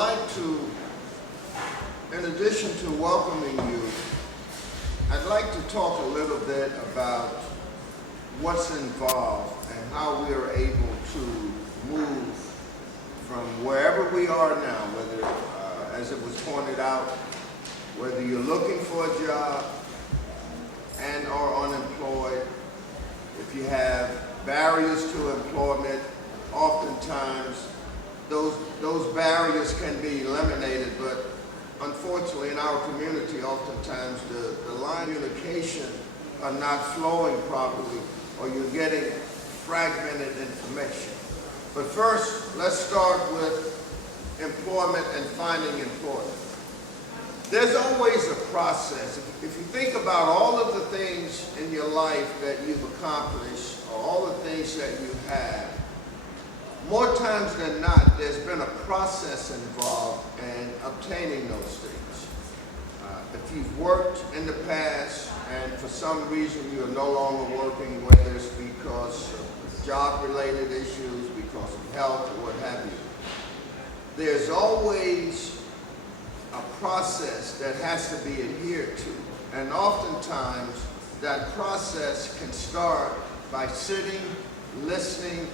like to, in addition to welcoming you, I'd like to talk a little bit about what's involved and how we are able to move from wherever we are now, whether, as it was pointed out, whether you're looking for a job and are unemployed, if you have barriers to employment, oftentimes those barriers can be eliminated, but unfortunately in our community, oftentimes the line of communication are not flowing properly, or you're getting fragmented information. But first, let's start with employment and finding employment. There's always a process. If you think about all of the things in your life that you've accomplished, or all the things that you have, more times than not, there's been a process involved in obtaining those things. If you've worked in the past and for some reason you're no longer working, whether it's because of job-related issues, because of health, or what have you, there's always a process that has to be adhered to. And oftentimes, that process can start by sitting, listening,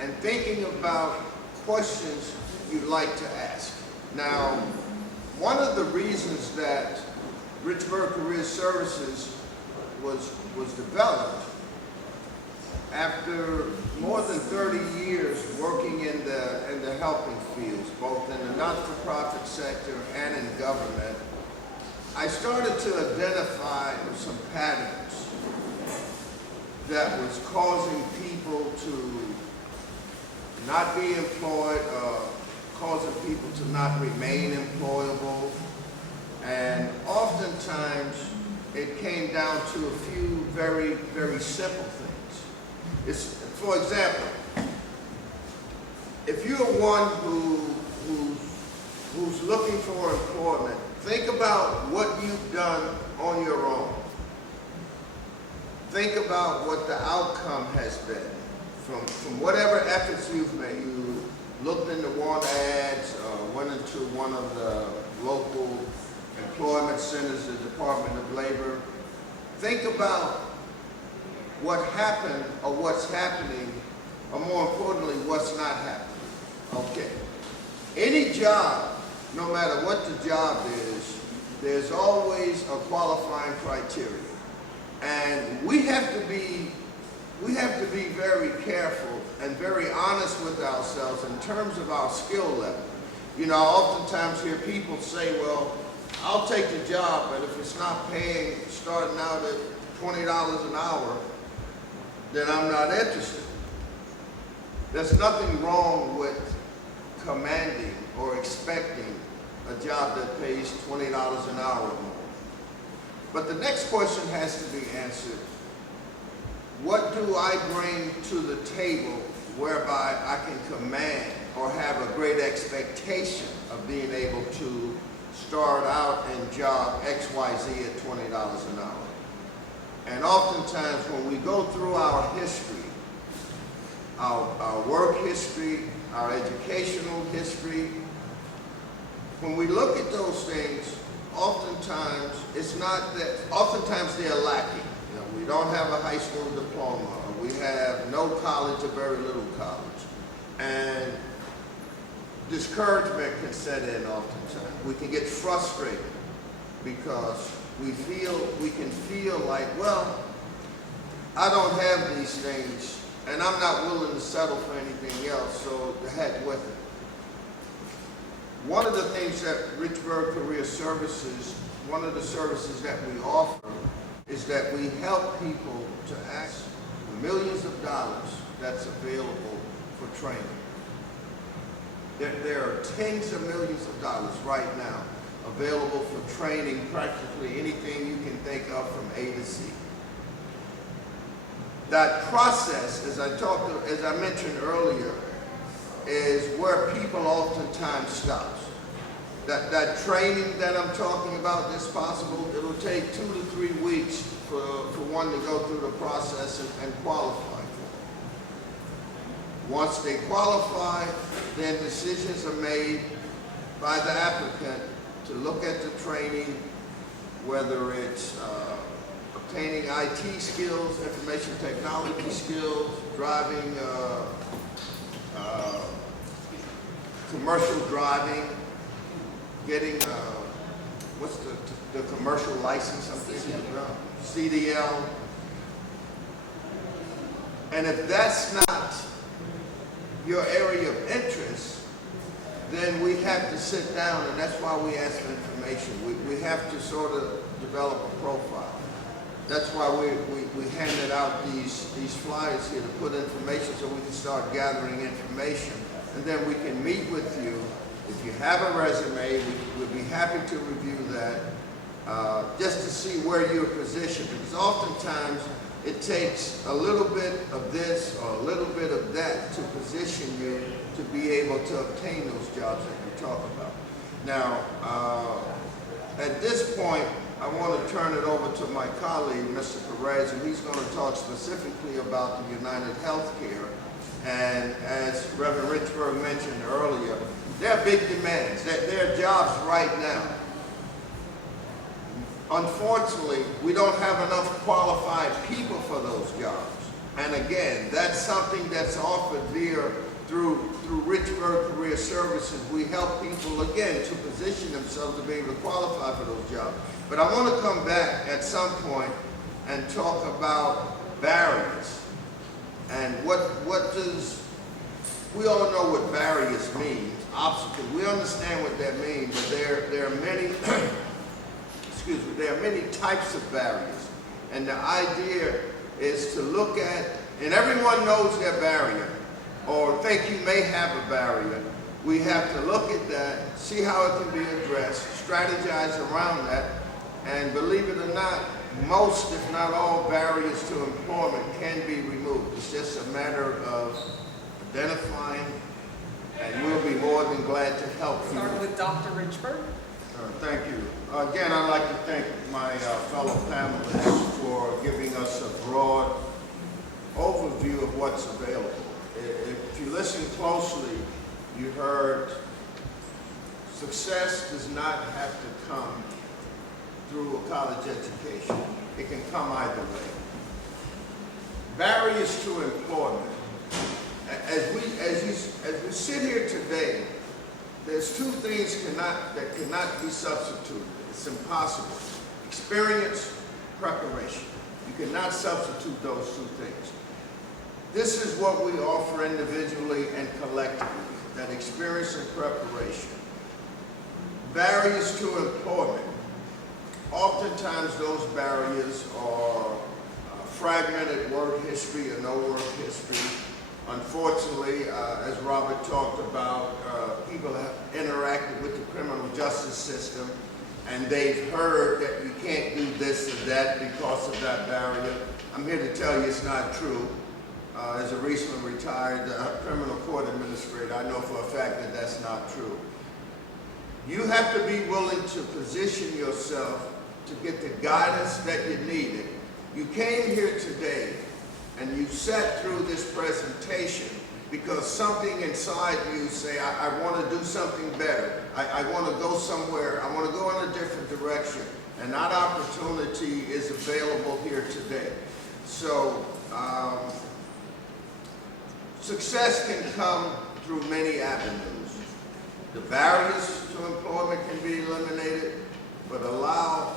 and thinking about questions you'd like to ask. Now, one of the reasons that Richburg Career Services was developed, after more than 30 years working in the helping fields, both in the not-for-profit sector and in government, I started to identify some patterns that was causing people to not be employed, causing people to not remain employable, and oftentimes it came down to a few very, very simple things. For example, if you're one who's looking for employment, think about what you've done on your own. Think about what the outcome has been from whatever efforts you've made. You looked into want ads, went into one of the local employment centers, the Department of Labor. Think about what happened or what's happening, or more importantly, what's not happening. Okay. Any job, no matter what the job is, there's always a qualifying criteria. And we have to be very careful and very honest with ourselves in terms of our skill level. You know, I oftentimes hear people say, well, I'll take the job, but if it's not paying, starting out at $20 an hour, then I'm not interested. There's nothing wrong with commanding or expecting a job that pays $20 an hour or more. But the next question has to be answered. What do I bring to the table whereby I can command or have a great expectation of being able to start out in job XYZ at $20 an hour? And oftentimes when we go through our history, our work history, our educational history, when we look at those things, oftentimes they're lacking. You know, we don't have a high school diploma, or we have no college or very little college. And discouragement can set in oftentimes. We can get frustrated because we can feel like, well, I don't have these things and I'm not willing to settle for anything else, so the heck with it. One of the things that Richburg Career Services, one of the services that we offer is that we help people to ask for millions of dollars that's available for training. There are tens of millions of dollars right now available for training, practically anything you can think of from A to Z. That process, as I mentioned earlier, is where people oftentimes stop. That training that I'm talking about that's possible, it'll take 2 to 3 weeks for one to go through the process and qualify for it. Once they qualify, then decisions are made by the applicant to look at the training, whether it's obtaining IT skills, information technology skills, driving, commercial driving, getting, what's the commercial license, I'm thinking about, CDL. And if that's not your area of interest, then we have to sit down, and that's why we ask for information. We have to sort of develop a profile. That's why we handed out these flyers here to put information so we can start gathering information. And then we can meet with you. If you have a resume, we'd be happy to review that just to see where you're positioned. Because oftentimes it takes a little bit of this or a little bit of that to position you to be able to obtain those jobs that you talk about. Now, at this point, I want to turn it over to my colleague, Mr. Perez, and he's going to talk specifically about the United Healthcare. And as Reverend Richburg mentioned earlier, there are big demands. There are jobs right now. Unfortunately, we don't have enough qualified people for those jobs. And again, that's something that's offered through Richburg Career Services. We help people, again, to position themselves to be able to qualify for those jobs. But I want to come back at some point and talk about barriers. And what does, we all know what barriers mean, obstacles. We understand what that means, but there are many, excuse me, there are many types of barriers. And the idea is to look at, and everyone knows their barrier, or think you may have a barrier. We have to look at that, see how it can be addressed, strategize around that, and believe it or not, most, if not all, barriers to employment can be removed. It's just a matter of identifying, and we'll be more than glad to help you. Start with Dr. Richburg. Thank you. Again, I'd like to thank my fellow panelists for giving us a broad overview of what's available. If you listen closely, you heard success does not have to come through a college education. It can come either way. Barriers to employment. As we sit here today, there's two things that cannot be substituted. It's impossible. Experience, preparation. You cannot substitute those two things. This is what we offer individually and collectively, that experience and preparation. Barriers to employment. Oftentimes those barriers are fragmented work history or no work history. Unfortunately, as Robert talked about, people have interacted with the criminal justice system and they've heard that you can't do this or that because of that barrier. I'm here to tell you it's not true. As a recently retired criminal court administrator, I know for a fact that that's not true. You have to be willing to position yourself to get the guidance that you needed. You came here today and you sat through this presentation because something inside you say, I want to do something better. I want to go somewhere. I want to go in a different direction. And that opportunity is available here today. So success can come through many avenues. The barriers to employment can be eliminated, but allow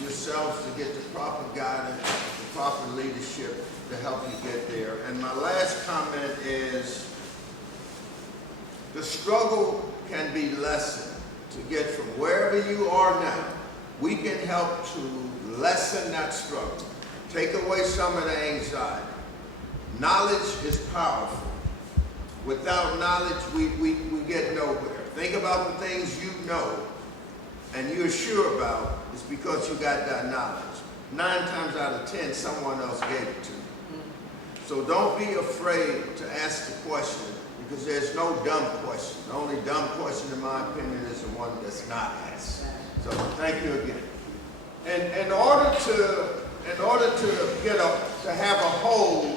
yourselves to get the proper guidance, the proper leadership to help you get there. And my last comment is the struggle can be lessened to get from wherever you are now. We can help to lessen that struggle, take away some of the anxiety. Knowledge is powerful. Without knowledge, we get nowhere. Think about the things you know and you're sure about, it's because you got that knowledge. 9 times out of 10, someone else gave it to you. So don't be afraid to ask the question, because there's no dumb question. The only dumb question, in my opinion, is the one that's not asked. So thank you again. And in order to have a whole,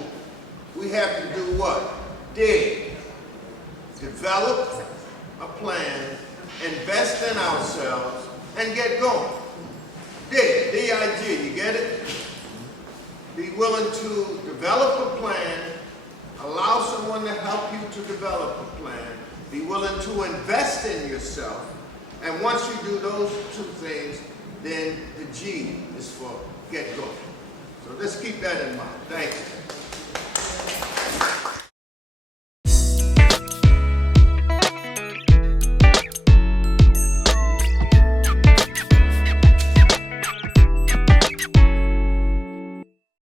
we have to do what? dig. Develop a plan, invest in ourselves, and get going. Dig, D-I-G, you get it? Be willing to develop a plan, allow someone to help you to develop a plan, be willing to invest in yourself, and once you do those two things, then the G is for get going. So let's keep that in mind. Thank you.